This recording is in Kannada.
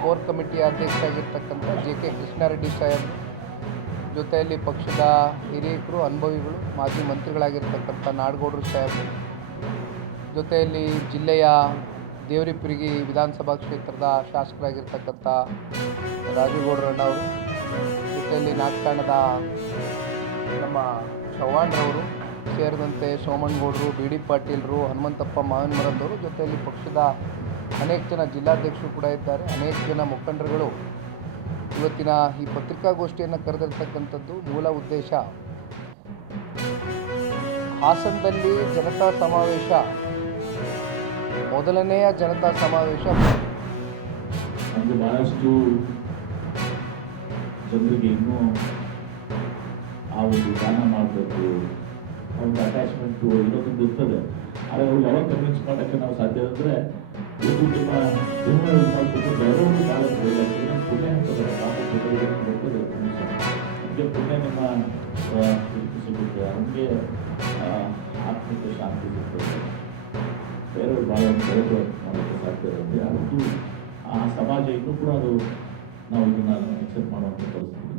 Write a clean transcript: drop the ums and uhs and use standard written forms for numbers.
ಕೋರ್ ಕಮಿಟಿಯ ಅಧ್ಯಕ್ಷ ಆಗಿರ್ತಕ್ಕಂಥ JK ಕೃಷ್ಣಾರೆಡ್ಡಿ ಸಾಹೇಬ್, ಜೊತೆಯಲ್ಲಿ ಪಕ್ಷದ ಹಿರಿಯರು, ಅನುಭವಿಗಳು, ಮಾಜಿ ಮಂತ್ರಿಗಳಾಗಿರ್ತಕ್ಕಂಥ ನಾಡಗೌಡರು ಸಾಹೇಬರು, ಜೊತೆಯಲ್ಲಿ ಜಿಲ್ಲೆಯ ದೇವರಿಪಿರಿಗಿ ವಿಧಾನಸಭಾ ಕ್ಷೇತ್ರದ ಶಾಸಕರಾಗಿರ್ತಕ್ಕಂಥ ರಾಜುಗೌಡರಣ್ಣವರು, ಜೊತೆಯಲ್ಲಿ ನಾಟಕಾಣದ ನಮ್ಮ ಚವ್ಹಾಣ್ರವರು ಸೇರಿದಂತೆ ಸೋಮಣ್ಣಗೌಡರು, BD ಪಾಟೀಲರು, ಹನುಮಂತಪ್ಪ ಮಾವಿನಮರದವರು, ಜೊತೆಯಲ್ಲಿ ಪಕ್ಷದ ಅನೇಕ ಜನ ಜಿಲ್ಲಾಧ್ಯಕ್ಷರು ಕೂಡ ಇದ್ದಾರೆ. ಅನೇಕ ಜನ ಮುಖಂಡರುಗಳು ಇವತ್ತಿನ ಈ ಪತ್ರಿಕಾಗೋಷ್ಠಿಯನ್ನು ಕರೆದಿರ್ತಕ್ಕಂಥದ್ದು ಮೂಲ ಉದ್ದೇಶ ಹಾಸನದಲ್ಲಿ ಜನತಾ ಸಮಾವೇಶ, ಮೊದಲನೆಯ ಜನತಾ ಸಮಾವೇಶ. ನಮಗೆ ಬಹಳಷ್ಟು ಜನರಿಗೆ ಇನ್ನೂ ಆ ಒಂದು ದಾನ ಮಾಡಬೇಕು, ಒಂದು ಅಟ್ಯಾಚ್ಮೆಂಟು ಇನ್ನೊಂದು ಇರ್ತದೆ. ಆದರೆ ಅವ್ರು ಯಾವಾಗ ಕನ್ವಿನ್ಸ್ ಮಾಡೋಕ್ಕೆ ನಾವು ಸಾಧ್ಯ ಅಂದರೆ ಇದು ನಿಮ್ಮ ಜೀವನ ಮಾಡಿಬಿಟ್ಟು ಬೇರೆಯವರು ಭಾಳ ಪುಣ್ಯ ಅಂತದೆ. ನಮಗೆ ಪುಣ್ಯ ನಿಮ್ಮ ಸಿಗುತ್ತೆ, ನಮಗೆ ಆತ್ಮಕ್ಕೆ ಶಾಂತಿ ಸಿಗ್ತದೆ, ಬೇರೆಯವರು ಭಾಳ ಬೆಳೆದು ಮಾಡೋಕ್ಕೆ ಸಾಧ್ಯ ಇರುತ್ತೆ. ಅದು ಆ ಸಮಾಜ ಇನ್ನೂ ಕೂಡ ಅದು ನಾವು ಇದನ್ನು ಎಕ್ಸೆಪ್ಟ್ ಮಾಡುವಂಥ ಪರಿಸ್ಥಿತಿ.